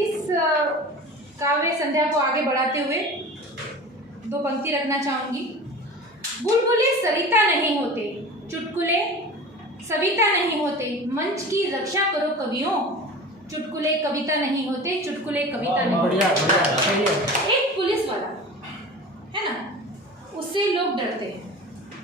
इस काव्य संध्या को आगे बढ़ाते हुए दो पंक्ति रखना चाहूंगी। बुलबुले सरिता नहीं होते, चुटकुले सविता नहीं होते, मंच की रक्षा करो कवियों, चुटकुले कविता नहीं होते, चुटकुले कविता नहीं होते। एक पुलिस वाला है ना, उससे लोग डरते हैं,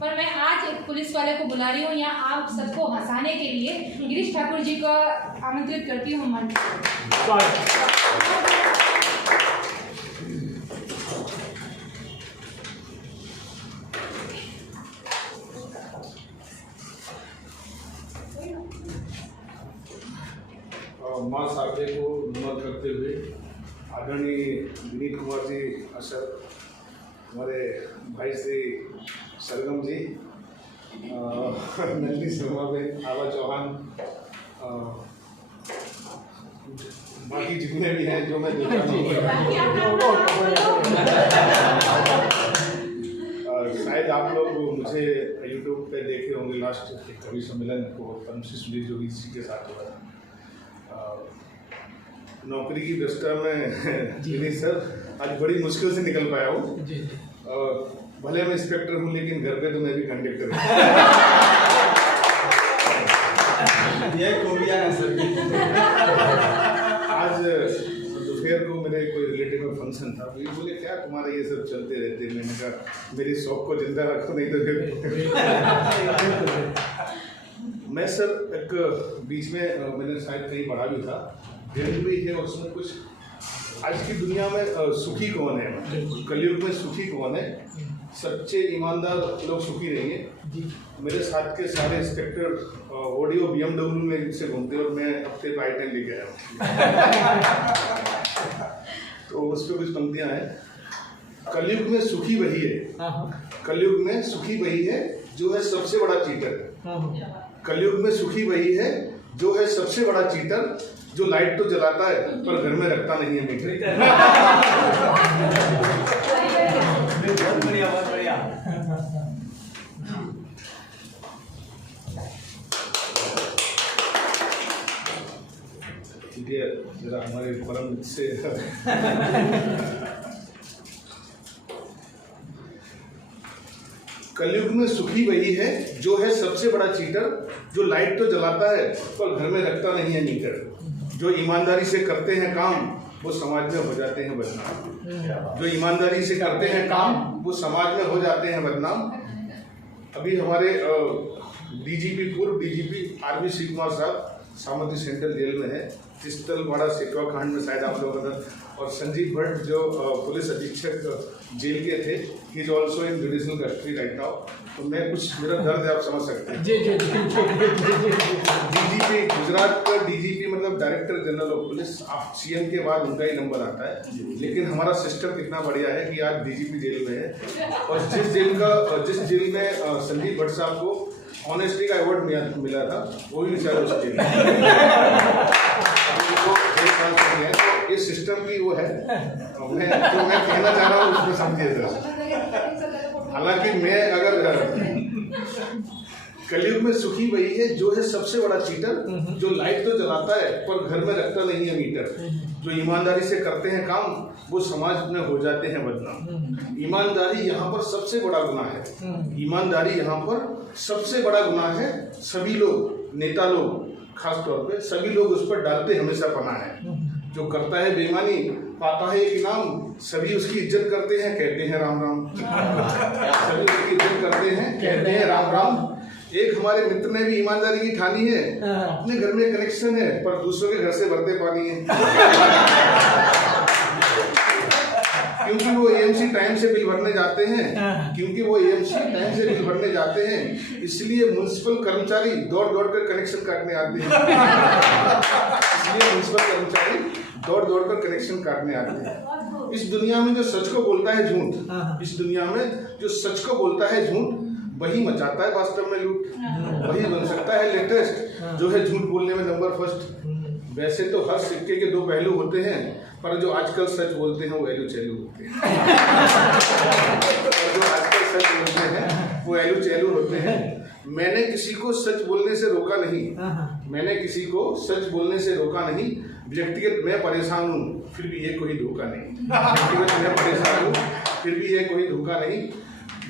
पर मैं आज एक पुलिस वाले को बुला रही हूँ यहाँ आप सबको हंसाने के लिए। गिरीश ठाकुर जी को आमंत्रित करती हूँ मंच पर। माँ साहब को नमन करते हुए आदरणीय विनीत कुमार जी अशर, हमारे भाई श्री सरगम जी, नंदी शर्मा में आवा चौहान, बाकी जितने भी हैं जो मैं देखा शायद आप लोग मुझे यूट्यूब पे देखे होंगे। लास्ट कवि सम्मेलन को पद्मश्री जो इसी के साथ हुआ था। नौकरी की व्यवस्था में जी सर आज बड़ी मुश्किल से निकल पाया हूँ। भले मैं इंस्पेक्टर हूँ लेकिन घर पे तो मैं भी कंडक्टर हूँ। ये खूबियाँ हैं सर। आज दोपहर को मेरे कोई रिलेटिव में फंक्शन था, तो ये बोले क्या तुम्हारे ये सब चलते रहते हैं। मैंने कहा मेरी शौक को जिंदा रखो, नहीं तो फिर मैं सर एक बीच में मैंने शायद कहीं पढ़ा भी था, भी है उसमें कुछ आज की दुनिया में सुखी कौन है, कलयुग में सुखी कौन है। सच्चे ईमानदार लोग सुखी नहीं है। मेरे साथ के सारे इंस्पेक्टर ऑडियो BMW में से घूमते और मैं हफ्ते पर आइटम लेके आया हूँ। तो उस पर कुछ पंक्तियाँ हैं। कलयुग में सुखी वही है, कलयुग में सुखी वही है जो है सबसे बड़ा चीटर। कलयुग में सुखी वही है जो है सबसे बड़ा चीटर, जो लाइट तो जलाता है पर घर में रखता नहीं है मीटर। बहुत बढ़िया, बहुत बढ़िया। ठीक है, जरा हमारे परम से कलयुग में सुखी वही है जो है सबसे बड़ा चीटर, जो लाइट तो जलाता है पर घर में रखता नहीं है मीटर। जो ईमानदारी से करते हैं काम वो समाज में हो जाते हैं बदनाम। जो ईमानदारी से करते हैं काम वो समाज में हो जाते हैं बदनाम। अभी हमारे DGP पूर्व DGP RV श्री कुमार साहब सामंती सेंट्रल जेल में है। तिस्तलवाड़ा सेटवा कांड में शायद आप लोगों ने, और संजीव भट्ट जो पुलिस अधीक्षक जेल के थे, he is also in judicial custody right now. तो मैं कुछ मेरा दर्द है, आप समझ सकते हैं। DGP गुजरात का DGP मतलब director general of police, CM के बाद उनका ही नंबर आता है। लेकिन हमारा सिस्टम कितना बढ़िया है कि आज DGP जेल में है। और जिस जेल में संजीव भट्ट साहब को ऑनेस्टी का अवार्ड मिला था वो भी बेचारे उस जेल में। तो इस सिस्टम की वो है, मैं कहना चाह रहा हूँ उसमें समझिए सर। हालांकि मैं अगर कलयुग में सुखी वही है जो है सबसे बड़ा चीटर, जो लाइट तो जलाता है पर घर में रखता नहीं है मीटर। जो ईमानदारी से करते हैं काम वो समाज में हो जाते हैं बदनाम। ईमानदारी यहाँ पर सबसे बड़ा गुनाह है। ईमानदारी यहाँ पर सबसे बड़ा गुनाह है। सभी लोग, नेता लोग खास तौर पे, सभी लोग उस पर डालते हमेशा पनाह है। जो करता है बेईमानी पाता है एक इनाम, सभी उसकी इज्जत करते हैं, कहते हैं राम राम। सभी उसकी इज्जत करते हैं, कहते हैं राम राम। एक हमारे मित्र ने भी ईमानदारी की ठानी है, अपने घर में कनेक्शन है पर दूसरों के घर से भरते पानी है। क्योंकि वो AMC टाइम से बिल भरने जाते हैं, क्योंकि वो AMC टाइम से बिल भरने जाते हैं, इसलिए म्युनिसिपल कर्मचारी दौड़ दौड़ कर कनेक्शन काटने आते हैं। इसलिए म्युनिसिपल कर्मचारी दौड़ दौड़ कर कनेक्शन काटने आते हैं। इस दुनिया में जो सच को बोलता है झूठ, इस दुनिया में जो सच को बोलता है झूठ, वही मचाता है वास्तव में लूट। वही बन सकता है लेटेस्ट, जो है झूठ बोलने में नंबर फर्स्ट। वैसे तो हर सिक्के के दो पहलू होते हैं, पर जो आजकल सच बोलते हैं वो एलू चैलू होते हैं। जो आजकल सच बोलते हैं वो एलू चैलू होते हैं। मैंने किसी को सच बोलने से रोका नहीं, मैंने किसी को सच बोलने से रोका नहीं, व्यक्तिगत मैं परेशान हूँ फिर भी ये कोई धोखा नहीं, व्यक्तिगत मैं परेशान हूँ फिर भी ये कोई धोखा नहीं।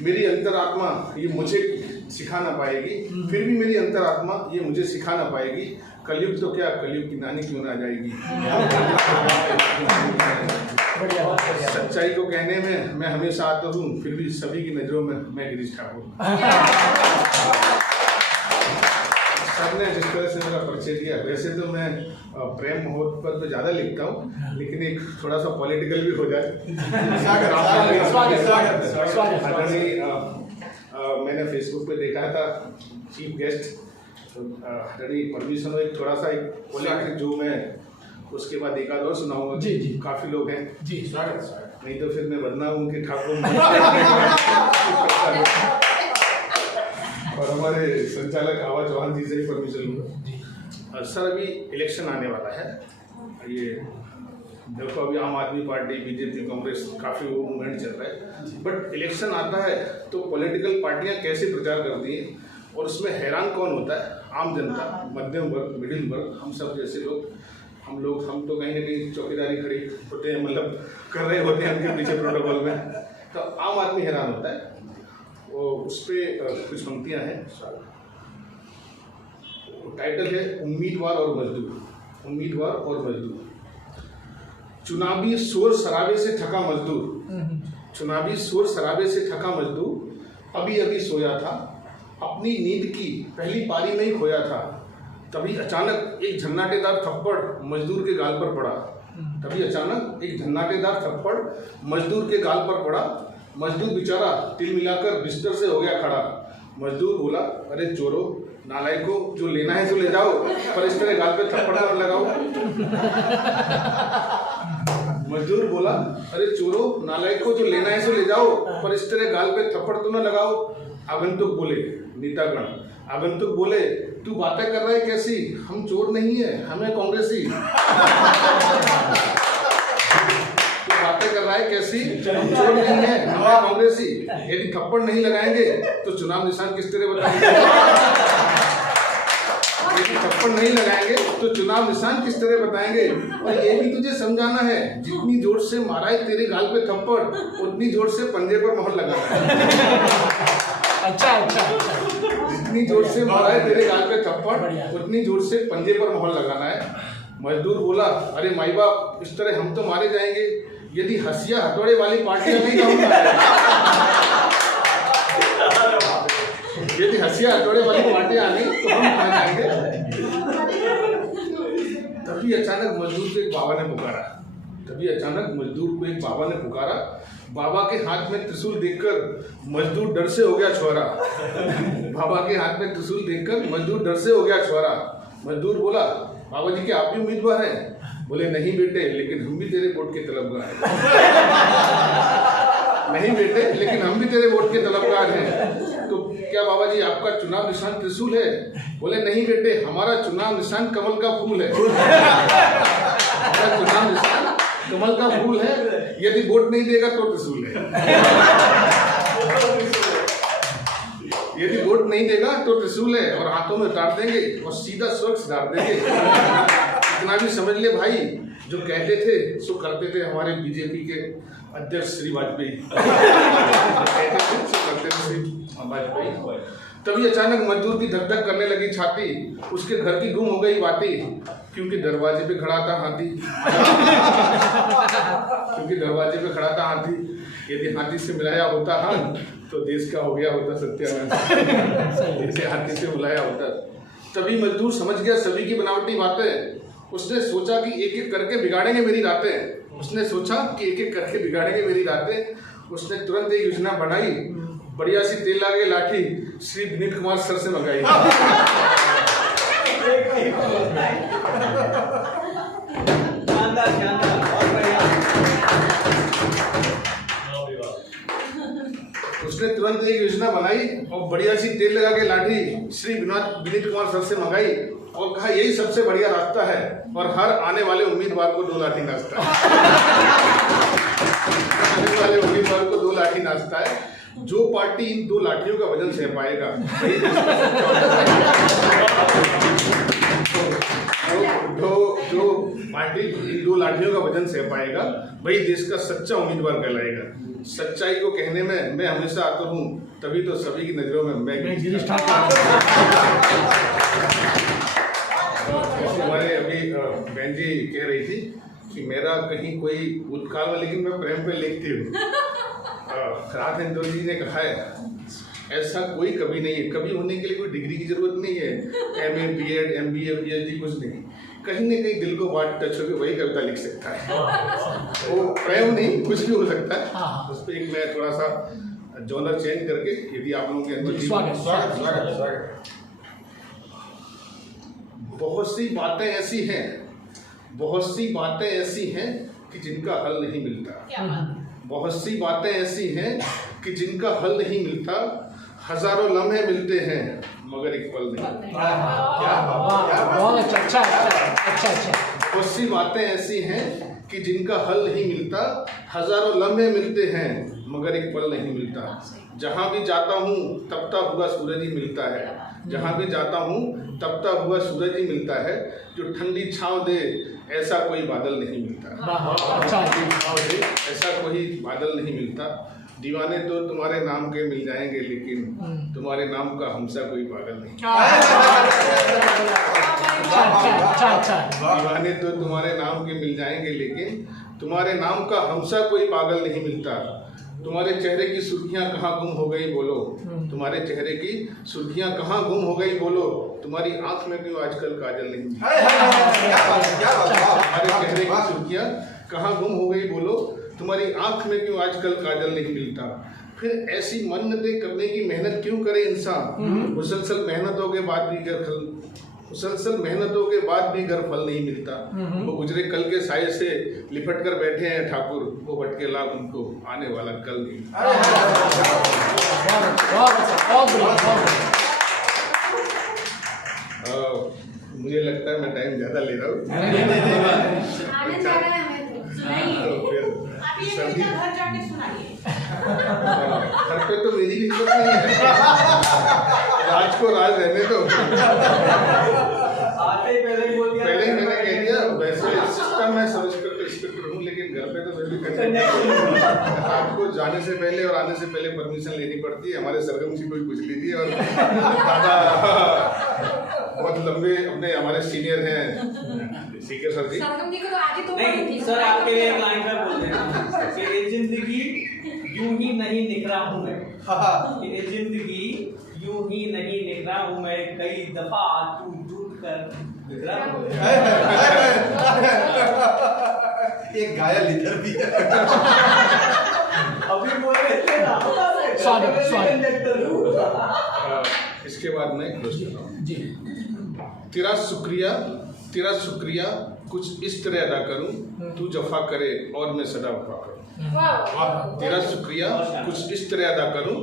मेरी अंतरात्मा ये मुझे सिखा ना पाएगी, फिर भी मेरी अंतरात्मा ये मुझे सिखा ना पाएगी। कलयुग तो क्या, कलयुग की नानी क्यों ना आ जाएगी। सच्चाई को कहने में मैं हमेशा आता हूँ, फिर भी सभी की नजरों में मैं गिरीश ठाकुर। सबने जिस तरह से मेरा परिचय दिया, वैसे तो मैं प्रेम मोहब्बत पर तो ज़्यादा लिखता हूँ, लेकिन एक थोड़ा सा पॉलिटिकल भी हो जाए। मैंने फेसबुक पे देखा था चीफ गेस्ट, यदि परमिशन हो एक थोड़ा सा एक पॉलिटिकल जो मैं उसके बाद एक आध और सुनाऊंगा। जी जी, काफ़ी लोग हैं जी, स्वागत। नहीं तो फिर मैं बदनाम हूँ कि ठाकुर और हमारे संचालक आवाज चौहान जी से ही परमिशन लूँगा। सर अभी इलेक्शन आने वाला है, ये देखो अभी आम आदमी पार्टी, बीजेपी, कांग्रेस काफ़ी वो मूवमेंट चल रहा है, बट इलेक्शन आता है तो पॉलिटिकल पार्टियां कैसे प्रचार करती हैं और उसमें हैरान कौन होता है? आम जनता, मध्यम वर्ग, मिडिल वर्ग, हम सब जैसे लोग। हम तो कहीं ना कहीं चौकीदारी खड़ी होते हैं, मतलब कर रहे होते हैं उनके पीछे प्रोटोकॉल में, तो आम आदमी हैरान होता है। वो उस पर कुछ पंक्तियाँ हैं, टाइटल है उम्मीदवार और मजदूर। उम्मीदवार और मजदूर। चुनावी शोर शराबे से थका मजदूर, चुनावी शोर शराबे से थका मजदूर अभी अभी सोया था, अपनी नींद की पहली पारी में ही खोया था, तभी अचानक एक झन्नाटेदार थप्पड़ मजदूर के गाल पर पड़ा। तभी अचानक एक झन्नाटेदार थप्पड़ मजदूर के गाल पर पड़ा। मजदूर बेचारा तिल मिलाकर बिस्तर से हो गया खड़ा। मजदूर बोला, अरे चोरों, नालायकों, जो लेना है तो ले जाओ, पर इस तरह गाल पे थप्पड़ मत लगाओ। मजदूर बोला, अरे चोरों, नालायकों, जो लेना है तो ले जाओ, पर इस तरह गाल पे थप्पड़ तो न लगाओ। आगंतुक बोले, नेतागण आगंतुक बोले, तू बातें कर रहा है कैसी, हम चोर नहीं है, हमें कांग्रेसी। तू बातें कर रहा है कैसी, हम चोर नहीं है, हमें कांग्रेसी। यदि थप्पड़ नहीं लगाएंगे तो चुनाव निशान किस तरह बताएंगे? यदि थप्पड़ नहीं लगाएंगे तो चुनाव निशान किस तरह बताएंगे? और ये भी तुझे समझाना है, जितनी जोर से मारा है तेरे गाल पे थप्पड़, उतनी जोर से पंजे पर मोहर लगाना है। अच्छा। जितनी जोर से मारा है तेरे गाल पे थप्पड़, उतनी जोर से पंजे पर मोहर लगाना है। मजदूर बोला, अरे माई बाप, इस तरह हम तो मारे जाएंगे, यदि हंसिया हथौड़े वाली पार्टियां नहीं कहूँगा, यदि हंसिया हथौड़े वाली पार्टियां नहीं तो हम कहाँ जाएंगे। तभी अचानक मजदूर को एक बाबा ने पुकारा। तभी अचानक मजदूर को एक बाबा ने पुकारा। बाबा के हाथ में त्रिशूल देखकर मजदूर डर से हो गया छोरा। बाबा के हाथ में त्रिशूल देखकर मजदूर डर से हो गया छोरा। मजदूर बोला, बाबा जी क्या आप भी उम्मीदवार हैं? बोले, नहीं बेटे, लेकिन हम भी तेरे वोट के तलबगार हैं। नहीं बेटे, लेकिन हम भी तेरे वोट के तलबगार हैं। तो क्या बाबा जी आपका चुनाव निशान त्रिशूल है? बोले, नहीं बेटे, हमारा चुनाव निशान कमल का फूल है। हमारा चुनाव निशान कमल का फूल है, यदि वोट नहीं देगा तो त्रिशूल है। यदि वोट नहीं देगा तो त्रिशूल है, और हाथों में उतार देंगे और सीधा स्वर्ग सिधार देंगे। इतना भी समझ ले भाई, जो कहते थे सो करते थे हमारे बीजेपी के अध्यक्ष श्री वाजपेयी। कहते थे सो करते थे श्री वाजपेयी। तभी अचानक मजदूर की धक धक करने लगी छाती, उसके घर की गुम हो गई बातें, क्योंकि दरवाजे पे खड़ा था हाथी। क्योंकि दरवाजे पे खड़ा था हाथी, यदि हाथी से मिलाया होता हाथ तो देश का हो गया होता सत्यानाश। जैसे हाथी से मिलाया होता। तभी मजदूर समझ गया सभी की बनावटी बातें। उसने सोचा कि एक एक करके बिगाड़ेंगे मेरी रातें। उसने सोचा कि एक एक करके बिगाड़ेंगे मेरी रातें। उसने तुरंत एक योजना बनाई, बढ़िया सी तेल लागे लाठी श्री विनीत कुमार सर से मंगाई। उसने तुरंत एक योजना बनाई और बढ़िया सी तेल लगा के लाठी श्री विनीत कुमार सर से मंगाई और कहा यही सबसे बढ़िया रास्ता है और हर आने वाले उम्मीदवार को 2 लाठी नाचता है। आने वाले उम्मीदवार को 2 लाठी नाचता है। जो पार्टी इन 2 लाठियों का वजन सह पाएगा, जो पार्टी इन 2 लाठियों का वजन सह पाएगा, वही देश का सच्चा उम्मीदवार कहलाएगा। सच्चाई को कहने में मैं हमेशा आतुर हूँ, तभी तो सभी की नजरों में मैं गिरीश ठाकुर। हमारे अभी बहन जी कह रही थी कि मेरा कहीं कोई भूतकाल में, लेकिन मैं प्रेम पे लिखती हूँ। रात इंदौर जी ने कहा है ऐसा कोई कभी नहीं है, कभी होने के लिए कोई डिग्री की जरूरत नहीं है, MA BEd MBA PhD कुछ नहीं, कहीं ना कहीं दिल को बात टच होकर वही कविता लिख सकता है। वो प्रेम नहीं, कुछ भी हो सकता है। उस पर एक मैं थोड़ा सा जॉनर चेंज करके, यदि आप लोगों की अनुमति। स्वागत। बहुत सी बातें ऐसी हैं, बहुत सी बातें ऐसी हैं कि जिनका हल नहीं मिलता। बहुत सी बातें ऐसी हैं कि जिनका हल नहीं मिलता। हजारों लम्हे मिलते हैं मगर एक पल नहीं। अच्छा। बहुत सी बातें ऐसी हैं कि जिनका हल नहीं मिलता। हजारों लम्हे मिलते हैं मगर एक पल नहीं मिलता। जहाँ भी जाता हूँ तपता हुआ सूरज ही मिलता है। जहाँ भी जाता हूँ तपता हुआ सूरज ही मिलता है। जो ठंडी छाँव दे ऐसा कोई बादल नहीं मिलता। ऐसा कोई बादल नहीं मिलता। दीवाने तो तुम्हारे नाम के मिल जाएंगे, लेकिन तुम्हारे नाम का हमसा कोई पागल नहीं। दीवाने तो तुम्हारे नाम के मिल जाएंगे, लेकिन तुम्हारे नाम का हमसा कोई पागल नहीं मिलता। तुम्हारे चेहरे की सुर्खियां कहाँ गुम हो गई बोलो। तुम्हारे चेहरे की सुर्खियां कहाँ गुम हो गई बोलो। तुम्हारी आंख में क्यों आजकल काजल नहीं। तुम्हारे चेहरे की सुर्खियां कहाँ गुम हो गई बोलो। तुम्हारी आंख में क्यों आजकल काजल नहीं मिलता। फिर ऐसी मन्नतें करने की मेहनत क्यों करे इंसान। मुसलसल मेहनतों के बाद भी घर फल नहीं मिलता। वो गुजरे कल के साये से लिपट कर बैठे हैं ठाकुर। वो भटके लाभ उनको आने वाला कल नहीं। मुझे लगता है मैं टाइम ज्यादा ले रहा हूँ। घर जाके सुनाइए। घर पे तो मेरी इज्जत नहीं है। राज को राज रहने दो। पहले ही मैंने कह दिया, वैसे सिस्टम में सब इंस्पेक्टर हूँ, लेकिन घर पे तो मैं भी करता। आपको जाने से पहले और आने से पहले परमिशन लेनी पड़ती है। हमारे सरगम जी को भी पूछ लीजिए। और दादा बहुत लंबे अपने हमारे सीनियर हैं सीके सर जी। सरगम जी को तो आज ही तो नहीं सर, आपके लिए एक लाइन में बोल देना कि ये जिंदगी यूं ही नहीं निकला हूँ मैं। ये जिंदगी यूं ही नहीं निकला हूँ मैं। कई दफा तू टूट कर बिखरा हूँ। एक घायल इधर भी है। अभी बोल रहे थे ना। इसके बाद मैं क्लोज कर रहा हूँ जी। तेरा शुक्रिया कुछ इस तरह अदा करूं, तू जफा करे और मैं सदा वफा करूं। तेरा शुक्रिया कुछ इस तरह अदा करूं,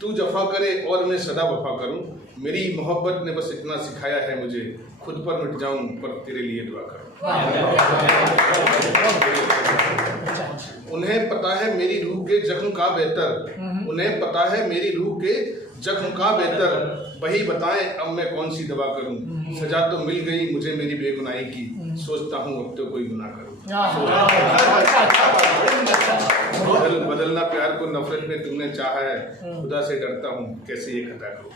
तू जफा करे और मैं सदा वफा करूं। मेरी मोहब्बत ने बस इतना सिखाया है मुझे, खुद पर मिट जाऊं पर तेरे लिए दुआ करूं। उन्हें पता है मेरी रूह के जख्म का बेहतर। उन्हें पता है मेरी रूह के जख्म का बेहतर। वही बताएं अब मैं कौन सी दवा करूं। सजा तो मिल गई मुझे मेरी बेगुनाही की। सोचता हूं अब तो कोई गुनाह करूं। बदलना प्यार को नफरत में तुमने चाहा है। खुदा से डरता हूं कैसे ये खता करूं।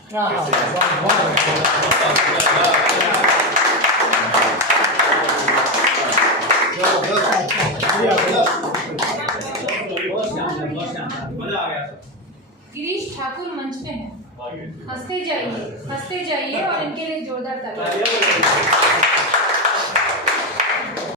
गिरीश ठाकुर मंच पे हैं। हंसते जाइए और इनके लिए जोरदार तालियां।